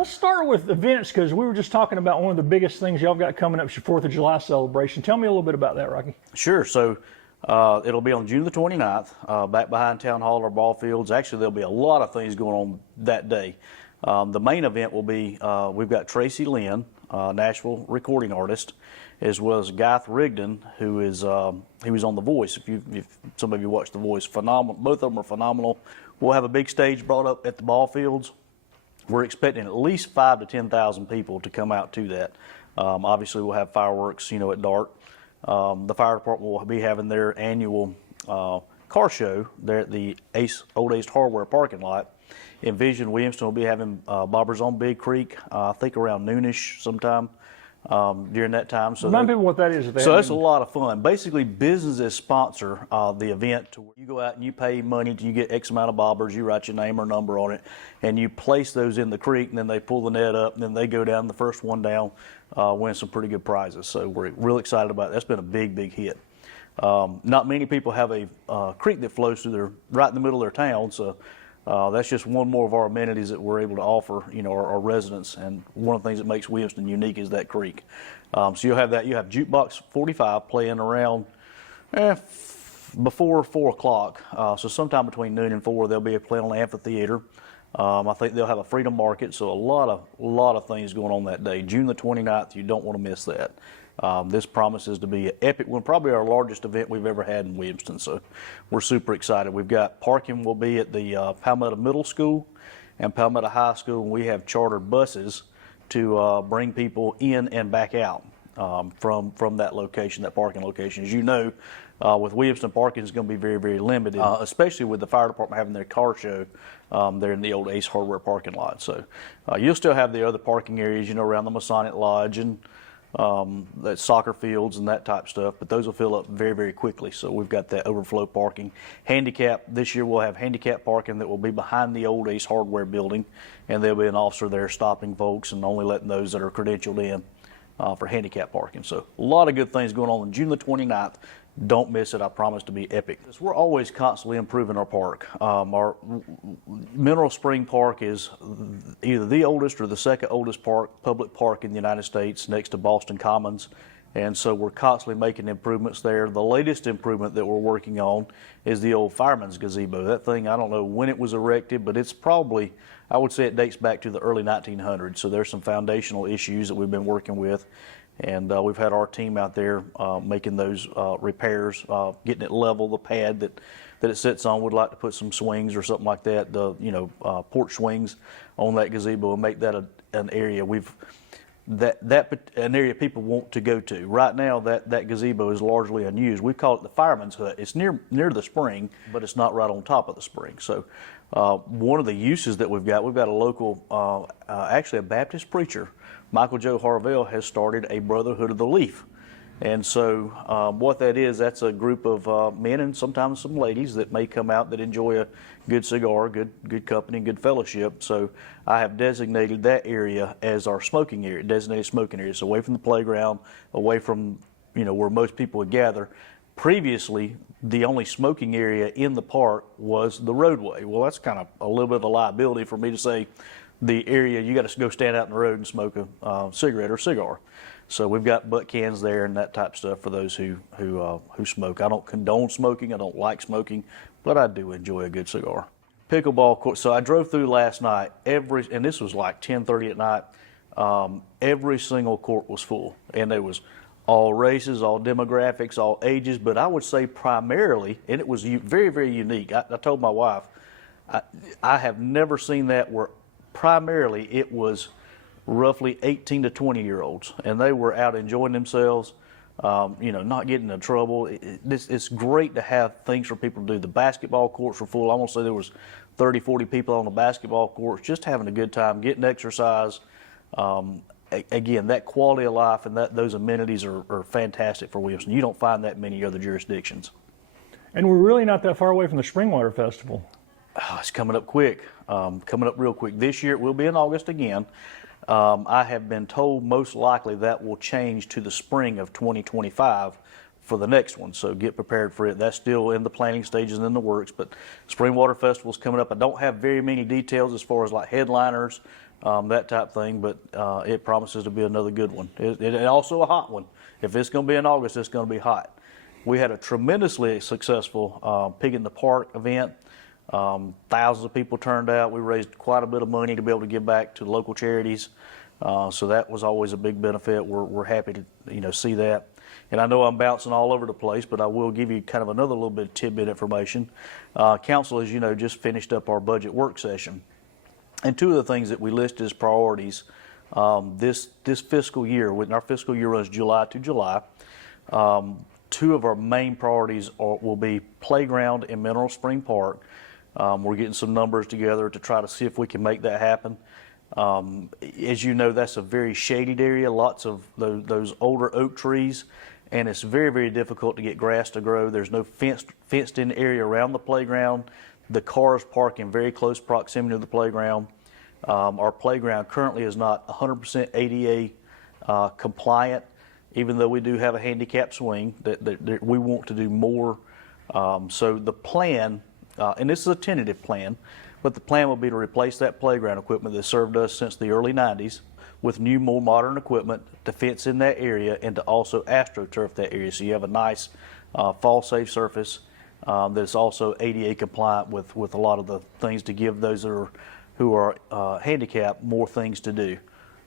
let's start with events, because we were just talking about one of the biggest things y'all got coming up is your 4th of July celebration. Tell me a little bit about that, Rocky. Sure. So it'll be on June the 29th, back behind Town Hall or ball fields. Actually, there'll be a lot of things going on that day. The main event will be, we've got Tracy Lynn, Nashville recording artist, as well as Guy Rigdon, who is he was on The Voice. If some of you watched The Voice, phenomenal. Both of them are phenomenal. We'll have a big stage brought up at the ball fields. We're expecting at least 5,000 to 10,000 people to come out to that. Obviously, we'll have fireworks, at dark. The fire department will be having their annual car show there at the Old Ace Hardware parking lot. Envision Williamston will be having bobbers on Big Creek, I think around noonish sometime during that time. So remind people what that is. So that's a lot of fun. Basically, businesses sponsor the event. To where you go out and you pay money, you get X amount of bobbers, you write your name or number on it, and you place those in the creek, and then they pull the net up, and then they go down. The first one down wins some pretty good prizes. So we're real excited about it. That's been a big, big hit. Not many people have a creek that flows through right in the middle of their town, so that's just one more of our amenities that we're able to offer, our residents. And one of the things that makes Williamston unique is that creek. So you'll have that. You have Jukebox 45 playing around before 4 o'clock. So sometime between noon and 4, they'll be playing on the amphitheater. I think they'll have a freedom market. So a lot of things going on that day. June the 29th. You don't want to miss that. This promises to be an epic one, probably our largest event we've ever had in Williamston, so we're super excited. We've got parking will be at the Palmetto Middle School and Palmetto High School, and we have chartered buses to bring people in and back out from that location, that parking location. As you know, with Williamston, parking is going to be very, very limited, especially with the fire department having their car show there in the old Ace Hardware parking lot. So you'll still have the other parking areas, around the Masonic Lodge and that soccer fields and that type stuff, but those will fill up very, very quickly. So we've got that overflow parking. Handicap, this year we'll have handicap parking that will be behind the old Ace Hardware building, and there'll be an officer there stopping folks and only letting those that are credentialed in for handicap parking. So a lot of good things going on June the 29th. Don't miss it. I promise to be epic. We're always constantly improving our park. Our Mineral Spring Park is either the oldest or the second oldest public park in the United States, next to Boston Commons. And so we're constantly making improvements there. The latest improvement that we're working on is the old fireman's gazebo. That thing, I don't know when it was erected, but it's probably, I would say it dates back to the early 1900s. So there's some foundational issues that we've been working with. And we've had our team out there making those repairs, getting it level, the pad that it sits on. Would like to put some swings or something like that, porch swings on that gazebo and make that an area an area people want to go to. Right now, that gazebo is largely unused. We call it the fireman's hut. It's near the spring, but it's not right on top of the spring. So one of the uses that we've got a local, actually a Baptist preacher, Michael Joe Harvell, has started a Brotherhood of the Leaf. And so what that is, that's a group of men and sometimes some ladies that may come out that enjoy a good cigar, good company, good fellowship. So I have designated that area as our smoking area, designated smoking area. So away from the playground, away from where most people would gather. Previously, the only smoking area in the park was the roadway. Well, that's kind of a little bit of a liability for me to say the area, you got to go stand out in the road and smoke a cigarette or cigar. So we've got butt cans there and that type of stuff for those who smoke. I don't condone smoking. I don't like smoking, but I do enjoy a good cigar. Pickleball court. So I drove through last night. And this was like 10:30 at night. Every single court was full, and there was all races, all demographics, all ages. But I would say primarily, and it was very, very unique. I told my wife, I have never seen that where primarily it was roughly 18 to 20-year-olds, and they were out enjoying themselves, not getting in trouble. It's great to have things for people to do. The basketball courts were full. I want to say there was 30, 40 people on the basketball courts, just having a good time, getting exercise. Again, that quality of life and those amenities are fantastic for Williamston. You don't find that in many other jurisdictions. And we're really not that far away from the Springwater Festival. Oh, it's coming up quick, coming up real quick. This year it will be in August again. I have been told most likely that will change to the spring of 2025 for the next one, so get prepared for it. That's still in the planning stages and in the works, but Springwater Festival is coming up. I don't have very many details as far as like headliners, that type thing, but it promises to be another good one. It also a hot one. If it's going to be in August, it's going to be hot. We had a tremendously successful Pig in the Park event. Thousands of people turned out. We raised quite a bit of money to be able to give back to local charities. So that was always a big benefit. We're happy to see that. And I know I'm bouncing all over the place, but I will give you kind of another little bit of tidbit information. Council, as you know, just finished up our budget work session. And two of the things that we listed as priorities this fiscal year, when our fiscal year runs July to July, two of our main priorities will be playground in Mineral Spring Park. We're getting some numbers together to try to see if we can make that happen. As you know, that's a very shaded area, lots of those older oak trees, and it's very, very difficult to get grass to grow. There's no fenced in area around the playground. The cars park in very close proximity to the playground. Our playground currently is not 100% ADA compliant, even though we do have a handicap swing. That we want to do more. So the plan, and this is a tentative plan, but the plan will be to replace that playground equipment that served us since the early 90s with new, more modern equipment to fence in that area and to also astroturf that area. So you have a nice fall-safe surface that's also ADA compliant with a lot of the things to give those who are handicapped more things to do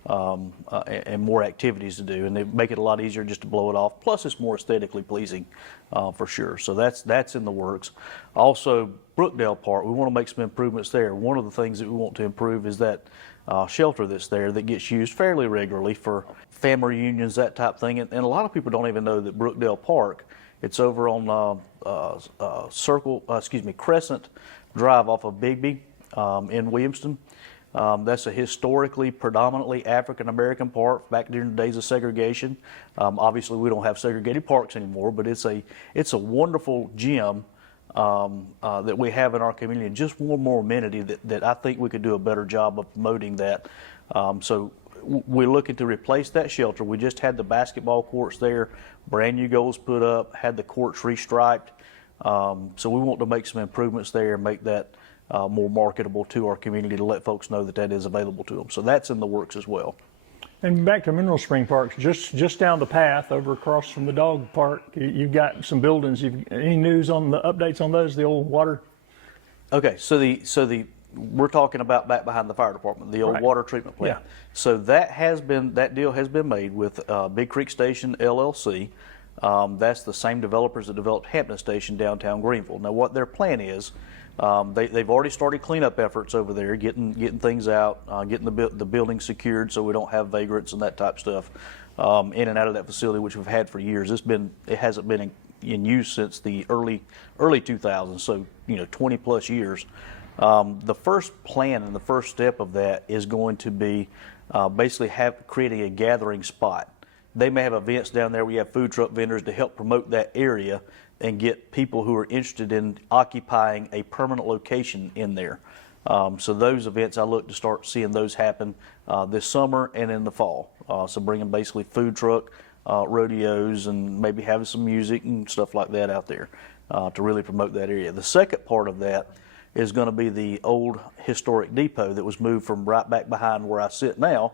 and more activities to do. And they make it a lot easier just to blow it off. Plus, it's more aesthetically pleasing for sure. So that's in the works. Also, Brookdale Park, we want to make some improvements there. One of the things that we want to improve is that shelter that's there that gets used fairly regularly for family reunions, that type thing. And a lot of people don't even know that Brookdale Park, it's over on Crescent Drive off of Bigby in Williamston. That's a historically predominantly African American park back during the days of segregation. Obviously, we don't have segregated parks anymore, but it's a wonderful gym that we have in our community, and just one more amenity that I think we could do a better job of promoting that. So we're looking to replace that shelter. We just had the basketball courts there, brand new goals put up, had the courts restriped. So we want to make some improvements there and make that more marketable to our community to let folks know that is available to them. So that's in the works as well. And back to Mineral Spring Park, just down the path over across from the dog park, you've got some buildings. Any news on the updates on those, the old water? Okay, so we're talking about back behind the fire department, the old water treatment plant. Yeah. So that deal has been made with Big Creek Station LLC. That's the same developers that developed Hampton Station downtown Greenville. Now, what their plan is, they've already started cleanup efforts over there, getting things out, getting the building secured so we don't have vagrants and that type of stuff in and out of that facility, which we've had for years. It hasn't been in use since the early 2000s, so 20 plus years. The first plan and the first step of that is going to be basically creating a gathering spot. They may have events down there where you have food truck vendors to help promote that area and get people who are interested in occupying a permanent location in there. So those events, I look to start seeing those happen this summer and in the fall. So bringing basically food truck rodeos and maybe having some music and stuff like that out there to really promote that area. The second part of that is going to be the old historic depot that was moved from right back behind where I sit now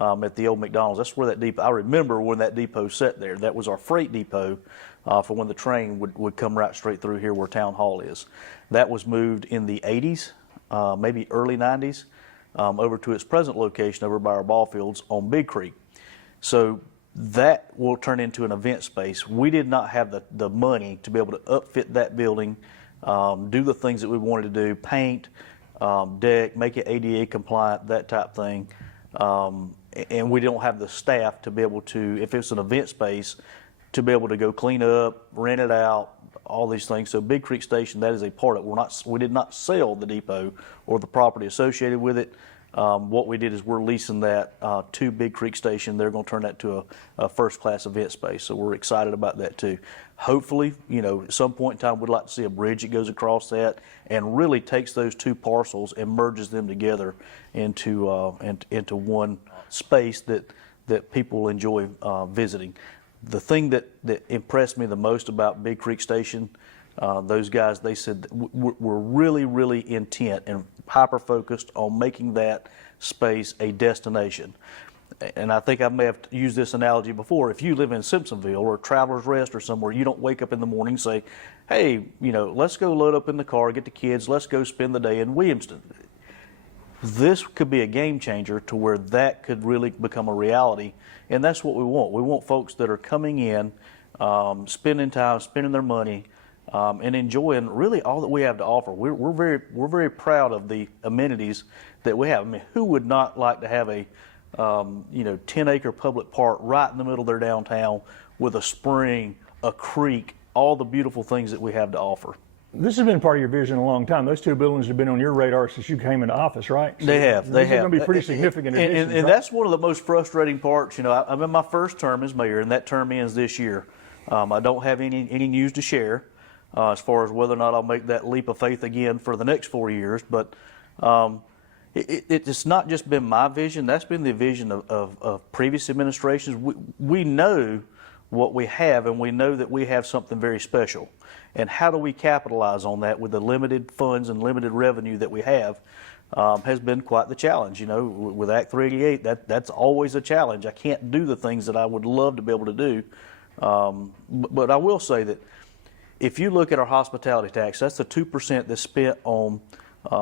at the old McDonald's. That's where that depot, I remember when that depot sat there. That was our freight depot for when the train would come right straight through here where Town Hall is. That was moved in the 80s, maybe early 90s, over to its present location over by our ball fields on Big Creek. So that will turn into an event space. We did not have the money to be able to upfit that building, do the things that we wanted to do, paint, deck, make it ADA compliant, that type thing. And we don't have the staff to be able to, if it's an event space, to be able to go clean up, rent it out, all these things. So Big Creek Station, that is a part of it. We did not sell the depot or the property associated with it. What we did is we're leasing that to Big Creek Station. They're going to turn that to a first-class event space. So we're excited about that too. Hopefully, at some point in time, we'd like to see a bridge that goes across that and really takes those two parcels and merges them together into one space that people will enjoy visiting. The thing that impressed me the most about Big Creek Station, those guys, they said that we're really, really intent and hyper-focused on making that space a destination. And I think I may have used this analogy before. If you live in Simpsonville or Travelers Rest or somewhere, you don't wake up in the morning and say, hey, let's go load up in the car, get the kids, let's go spend the day in Williamston. This could be a game changer to where that could really become a reality. And that's what we want. We want folks that are coming in, spending time, spending their money, and enjoying really all that we have to offer. We're very proud of the amenities that we have. I mean, who would not like to have a 10-acre public park right in the middle of their downtown with a spring, a creek, all the beautiful things that we have to offer? This has been part of your vision a long time. Those two buildings have been on your radar since you came into office, right? So they have. These are going to be pretty significant additions, and right? that's one of the most frustrating parts. I'm in my first term as mayor, and that term ends this year. I don't have any news to share as far as whether or not I'll make that leap of faith again for the next 4 years. But it's not just been my vision. That's been the vision of previous administrations. We know what we have, and we know that we have something very special. And how do we capitalize on that with the limited funds and limited revenue that we have has been quite the challenge. With Act 388, that's always a challenge. I can't do the things that I would love to be able to do. But I will say that if you look at our hospitality tax, that's the 2% that's spent on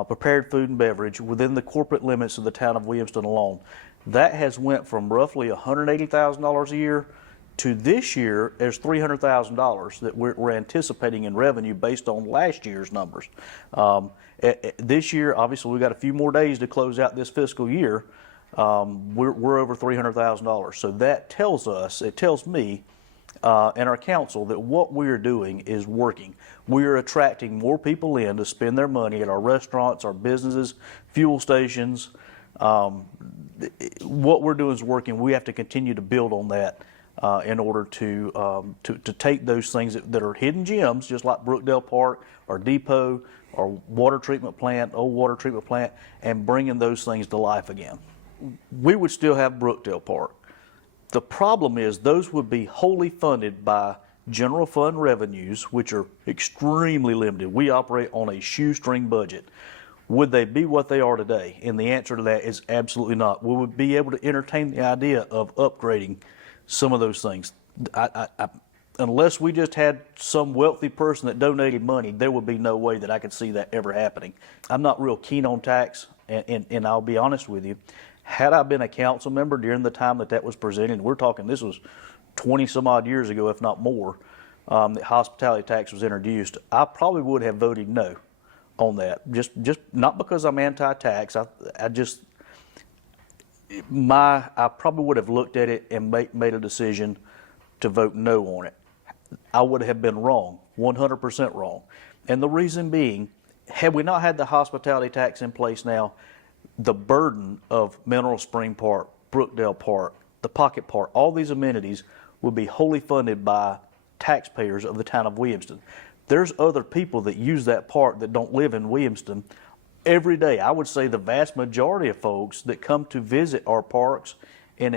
prepared food and beverage within the corporate limits of the town of Williamston alone. That has went from roughly $180,000 a year to this year, there's $300,000 that we're anticipating in revenue based on last year's numbers. This year, obviously, we've got a few more days to close out this fiscal year. We're over $300,000. So that tells me, and our council that what we're doing is working. We're attracting more people in to spend their money at our restaurants, our businesses, fuel stations. What we're doing is working. We have to continue to build on that. In order to take those things that are hidden gems, just like Brookdale Park, our depot, our water treatment plant, old water treatment plant, and bringing those things to life again. We would still have Brookdale Park. The problem is those would be wholly funded by general fund revenues, which are extremely limited. We operate on a shoestring budget. Would they be what they are today? And the answer to that is absolutely not. We would be able to entertain the idea of upgrading some of those things. Unless we just had some wealthy person that donated money, there would be no way that I could see that ever happening. I'm not real keen on tax, and I'll be honest with you. Had I been a council member during the time that was presented, we're talking this was 20 some odd years ago, if not more, that hospitality tax was introduced, I probably would have voted no on that. Just not because I'm anti-tax. I probably would have looked at it and made a decision to vote no on it. I would have been wrong, 100% wrong. And the reason being, had we not had the hospitality tax in place now, the burden of Mineral Spring Park, Brookdale Park, the Pocket Park, all these amenities would be wholly funded by taxpayers of the town of Williamston. There's other people that use that park that don't live in Williamston. Every day, I would say the vast majority of folks that come to visit our parks and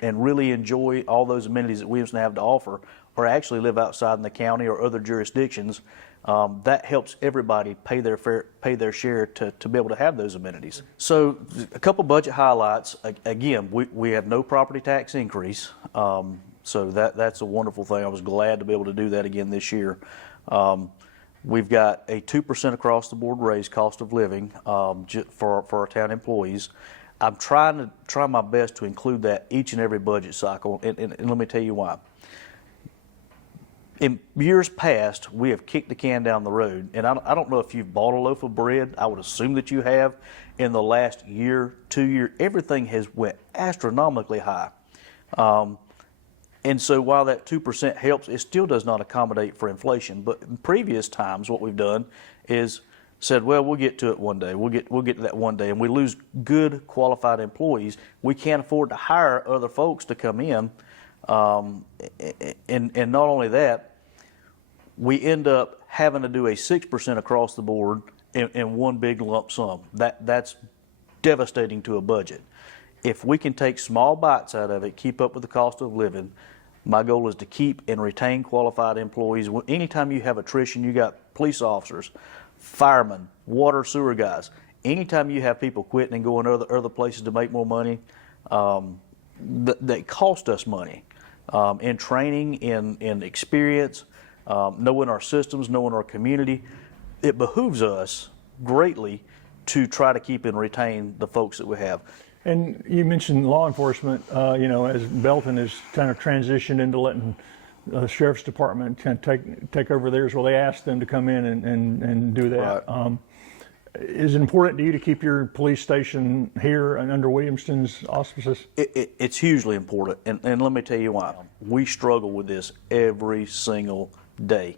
really enjoy all those amenities that Williamston have to offer, or actually live outside in the county or other jurisdictions. That helps everybody pay their share to be able to have those amenities. So, a couple budget highlights. Again, we have no property tax increase, so that's a wonderful thing. I was glad to be able to do that again this year. We've got a 2% across the board raise cost of living for our town employees. I'm trying my best to include that each and every budget cycle, and let me tell you why. In years past, we have kicked the can down the road, and I don't know if you've bought a loaf of bread. I would assume that you have. In the last year, 2 years, everything has went astronomically high. And so while that 2% helps, it still does not accommodate for inflation. But in previous times, what we've done is said, well, we'll get to it one day. We'll get to that one day, and we lose good, qualified employees. We can't afford to hire other folks to come in, and not only that, we end up having to do a 6% across the board in one big lump sum. That's devastating to a budget. If we can take small bites out of it, keep up with the cost of living, my goal is to keep and retain qualified employees. Anytime you have attrition, you got police officers, firemen, water sewer guys. anytime you have people quitting and going other places to make more money, that cost us money in training, in experience, knowing our systems, knowing our community. It behooves us greatly to try to keep and retain the folks that we have. And you mentioned law enforcement, as Belton has kind of transitioned into letting the sheriff's department kind of take over theirs. Well, they asked them to come in and do that. Right. Is it important to you to keep your police station here and under Williamston's auspices? It's hugely important, and let me tell you why. We struggle with this every single day.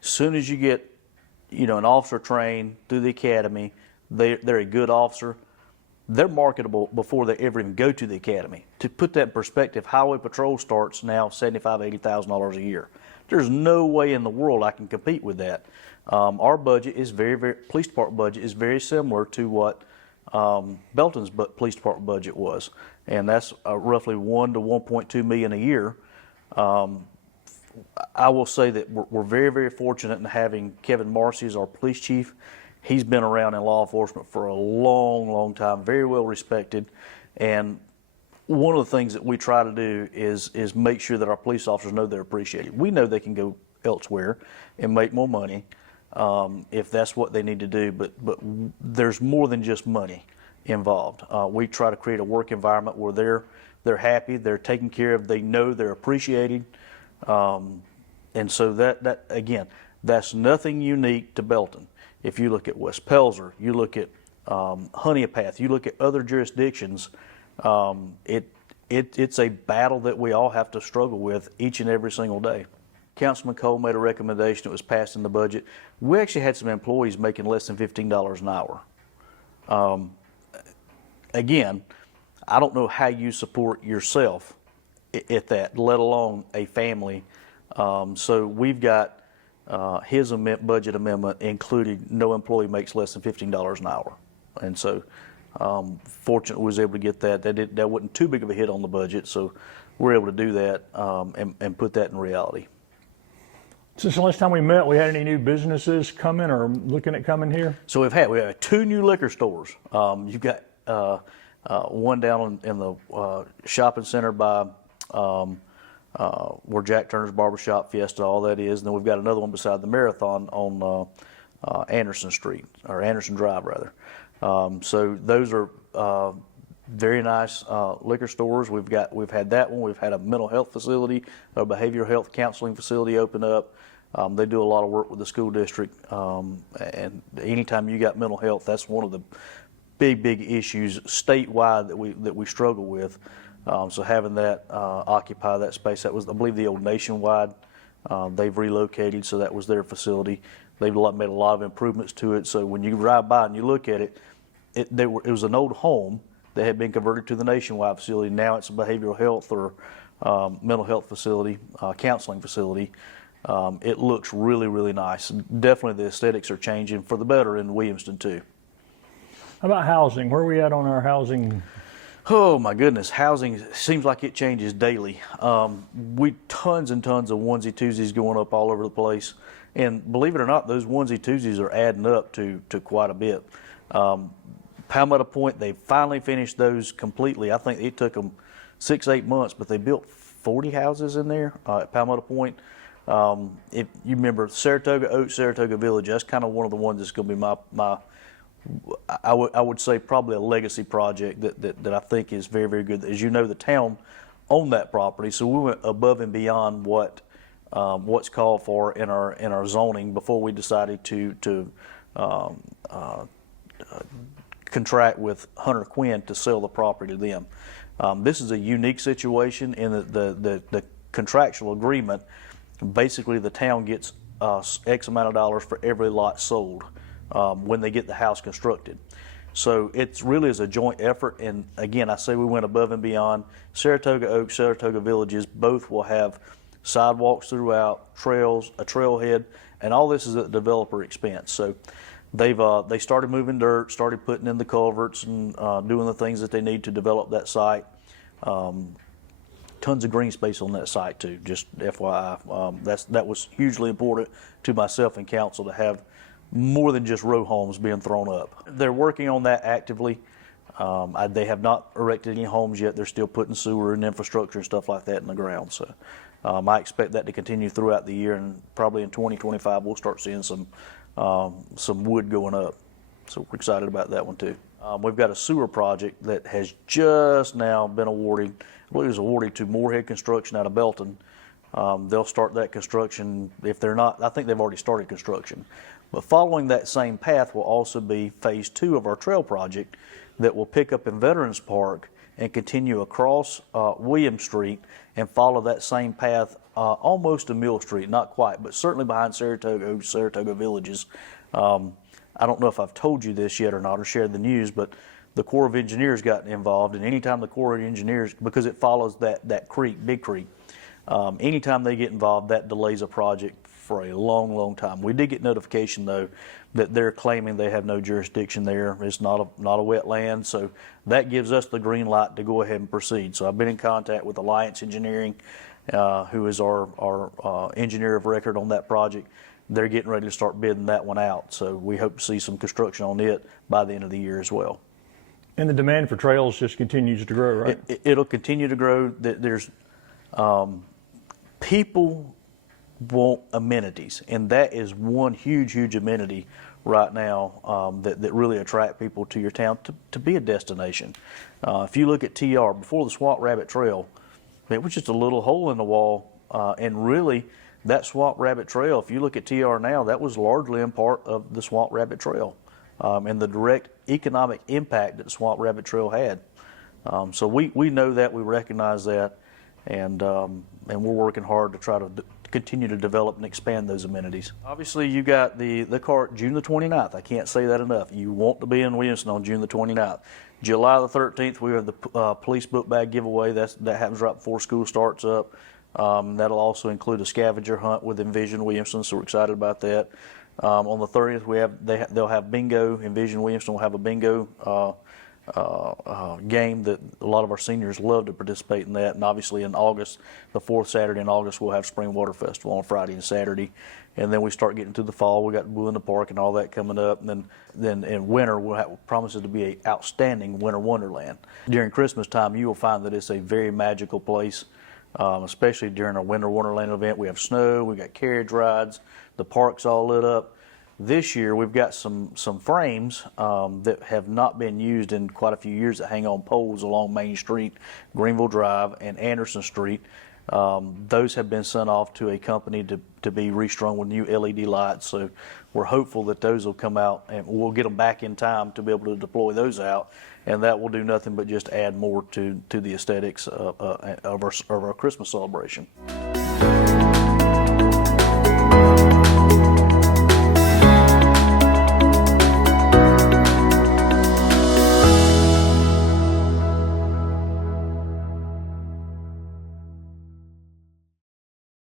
Soon as you get, an officer trained through the academy, they're a good officer. They're marketable before they ever even go to the academy. To put that in perspective, highway patrol starts now $75,000, $80,000 a year. There's no way in the world I can compete with that. Our budget is police department budget is very similar to what Belton's police department budget was, and that's roughly $1 to $1.2 million a year. I will say that we're very, very fortunate in having Kevin Marcy as our police chief. He's been around in law enforcement for a long, long time, very well respected, and one of the things that we try to do is make sure that our police officers know they're appreciated. We know they can go elsewhere and make more money if that's what they need to do, but there's more than just money involved. We try to create a work environment where they're happy, they're taken care of, they know they're appreciated, and so that again, that's nothing unique to Belton. If you look at West Pelzer, you look at Honeypath, you look at other jurisdictions, it's a battle that we all have to struggle with each and every single day. Councilman Cole made a recommendation that was passed in the budget. We actually had some employees making less than $15 an hour. Again, I don't know how you support yourself at that, let alone a family. So we've got his budget amendment included no employee makes less than $15 an hour. And so fortunately was able to get that. That wasn't too big of a hit on the budget, so we're able to do that and put that in reality. Since the last time we met, we had any new businesses coming or looking at coming here? So we have 2 new liquor stores. You've got one down in the shopping center by where Jack Turner's Barbershop, Fiesta, all that is. And then we've got another one beside the Marathon on Anderson Street, or Anderson Drive rather. So those are very nice liquor stores. We've had that one. We've had a mental health facility, a behavioral health counseling facility open up. They do a lot of work with the school district, and anytime you got mental health, that's one of the big issues statewide that we struggle with. So having that occupy that space, that was, I believe, the old Nationwide. They've relocated, so that was their facility. They've made a lot of improvements to it. So when you ride by and you look at it, it was an old home that had been converted to the Nationwide facility. Now it's a behavioral health or mental health facility, counseling facility. It looks really, really nice. Definitely the aesthetics are changing for the better in Williamston too. How about housing? Where are we at on our housing? Oh my goodness, housing seems like it changes daily. Tons and tons of onesie twosies going up all over the place. And believe it or not, those onesie twosies are adding up to quite a bit. Palmetto Point, they finally finished those completely. I think it took them 6-8 months, but they built 40 houses in there at Palmetto Point. If you remember Saratoga Oaks, Saratoga Village, that's kind of one of the ones that's going to be my I would say probably a legacy project that I think is very, very good. As you know, the town owned that property, so we went above and beyond what's called for in our zoning before we decided to contract with Hunter Quinn to sell the property to them. This is a unique situation in the contractual agreement. Basically, the town gets X amount of dollars for every lot sold when they get the house constructed. So it really is a joint effort. And again, I say we went above and beyond. Saratoga Oaks, Saratoga Villages, both will have sidewalks throughout, trails, a trailhead, and all this is at developer expense. So they started moving dirt, started putting in the culverts and doing the things that they need to develop that site. Tons of green space on that site too, just FYI. That was hugely important to myself and council to have more than just row homes being thrown up. They're working on that actively. They have not erected any homes yet. They're still putting sewer and infrastructure and stuff like that in the ground. So I expect that to continue throughout the year, and probably in 2025 we'll start seeing some wood going up. So we're excited about that one too. We've got a sewer project that has just now been awarded. I believe it was awarded to Moorhead Construction out of Belton. They'll start that construction. If they're not, I think they've already started construction. But following that same path will also be phase 2 of our trail project that will pick up in Veterans Park and continue across William Street and follow that same path almost to Mill Street, not quite, but certainly behind Saratoga Villages. I don't know if I've told you this yet or not, or shared the news, but the Corps of Engineers got involved, and anytime the Corps of Engineers, because it follows that creek, Big Creek, anytime they get involved, that delays a project for a long, long time. We did get notification though that they're claiming they have no jurisdiction there. It's not a wetland, so that gives us the green light to go ahead and proceed. So I've been in contact with Alliance Engineering, who is our engineer of record on that project. They're getting ready to start bidding that one out. So we hope to see some construction on it by the end of the year as well. And the demand for trails just continues to grow, right? It'll continue to grow. There's people want amenities, and that is one huge amenity right now that really attract people to your town to be a destination. If you look at TR, before the Swamp Rabbit Trail, it was just a little hole in the wall, and really that Swamp Rabbit Trail, if you look at TR now, that was largely in part of the Swamp Rabbit Trail and the direct economic impact that the Swamp Rabbit Trail had. So we know that, we recognize that, and we're working hard to try to continue to develop and expand those amenities. Obviously, you got the cart June the 29th. I can't say that enough. You want to be in Williamston on June the 29th. July the 13th, we have the police book bag giveaway. That happens right before school starts up. That'll also include a scavenger hunt with Envision Williamston, so we're excited about that. On the 30th, they'll have bingo. Envision Williamston will have a bingo game that a lot of our seniors love to participate in that. And obviously in August, the 4th Saturday in August, we'll have Springwater Festival on Friday and Saturday. And then we start getting to the fall. We got Williamston Park and all that coming up. And then in winter, we'll have promises to be an outstanding winter wonderland. During Christmas time, you will find that it's a very magical place, especially during our winter wonderland event. We have snow, we got carriage rides, the park's all lit up. This year, we've got some frames that have not been used in quite a few years that hang on poles along Main Street, Greenville Drive, and Anderson Street. Those have been sent off to a company to be restrung with new LED lights. So we're hopeful that those will come out, and we'll get them back in time to be able to deploy those out. And that will do nothing but just add more to the aesthetics of our Christmas celebration.